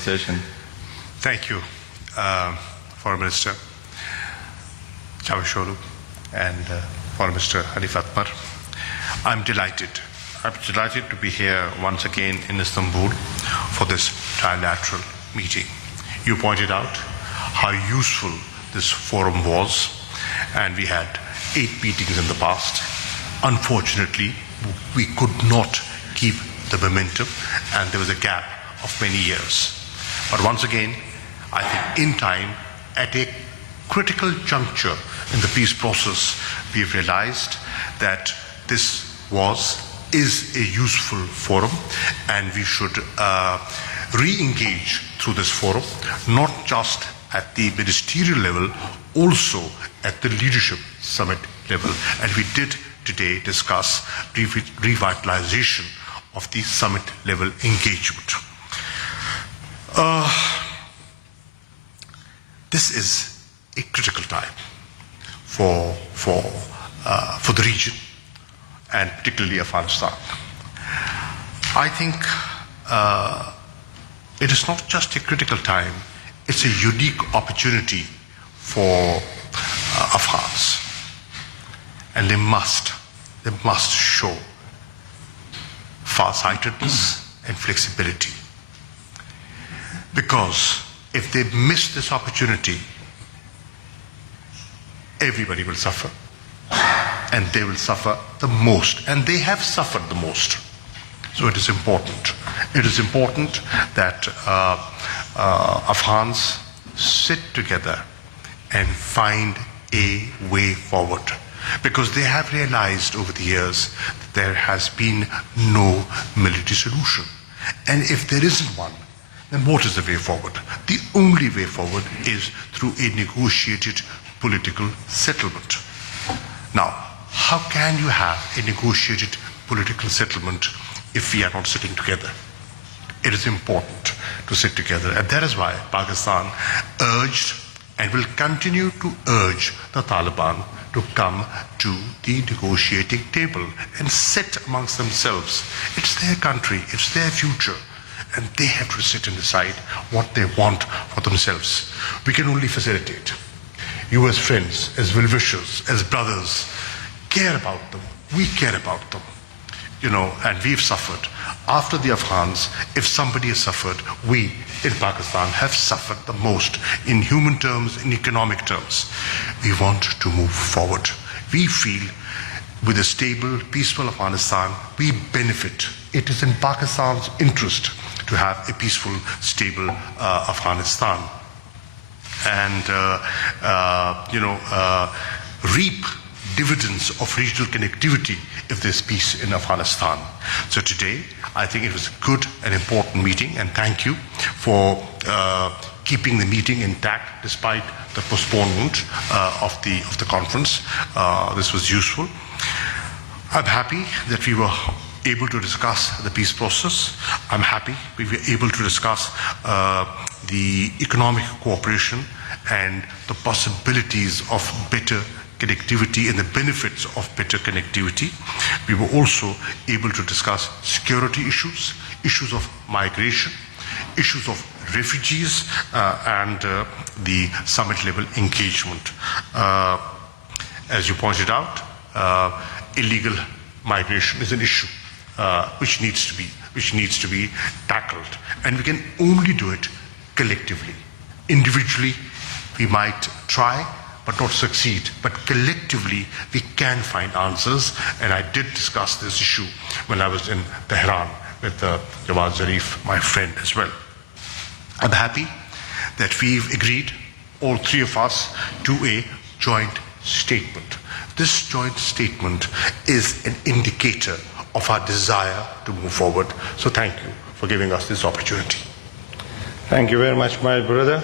conversation. Thank you, Foreign Minister Chavusoglu and Foreign Minister Hanif Atmar. I'm delighted to be here once again in Istanbul for this trilateral meeting. You pointed out how useful this forum was, and we had 8 meetings in the past. Unfortunately, we could not keep the momentum, and there was a gap of many years. But once again, I think in time, at a critical juncture in the peace process, we've realized that this is a useful forum, and we should re-engage through this forum, not just at the ministerial level, also at the leadership summit level. And we did today discuss revitalization of the summit level engagement. This is a critical time for the region, and particularly Afghanistan. I think it is not just a critical time, it's a unique opportunity for Afghans. And they must show farsightedness and flexibility. Because if they miss this opportunity, everybody will suffer. And they will suffer the most. And they have suffered the most. So it is important. It is important that Afghans sit together and find a way forward. Because they have realized over the years that there has been no military solution. And if there isn't one, then what is the way forward? The only way forward is through a negotiated political settlement. Now, how can you have a negotiated political settlement if we are not sitting together? It is important to sit together, and that is why Pakistan urged and will continue to urge the Taliban to come to the negotiating table and sit amongst themselves. It's their country, it's their future, and they have to sit and decide what they want for themselves. We can only facilitate. You as friends, as well-wishers, as brothers, care about them. We care about them. And we've suffered. After the Afghans, if somebody has suffered, we in Pakistan have suffered the most in human terms, in economic terms. We want to move forward. We feel with a stable, peaceful Afghanistan, we benefit. It is in Pakistan's interest to have a peaceful, stable Afghanistan. And, reap dividends of regional connectivity if there's peace in Afghanistan. So today, I think it was a good and important meeting, and thank you for keeping the meeting intact despite the postponement of the conference. This was useful. I'm happy that we were able to discuss the peace process. I'm happy we were able to discuss the economic cooperation and the possibilities of better connectivity and the benefits of better connectivity. We were also able to discuss security issues, issues of migration, issues of refugees, and the summit level engagement. As you pointed out, illegal migration is an issue which needs to be tackled, and we can only do it collectively. Individually, we might try but not succeed, but collectively we can find answers, and I did discuss this issue when I was in Tehran with Jawad Zarif, my friend as well. I'm happy that we've agreed, all 3 of us, to a joint statement. This joint statement is an indicator of our desire to move forward. So thank you for giving us this opportunity. Thank you very much, my brother.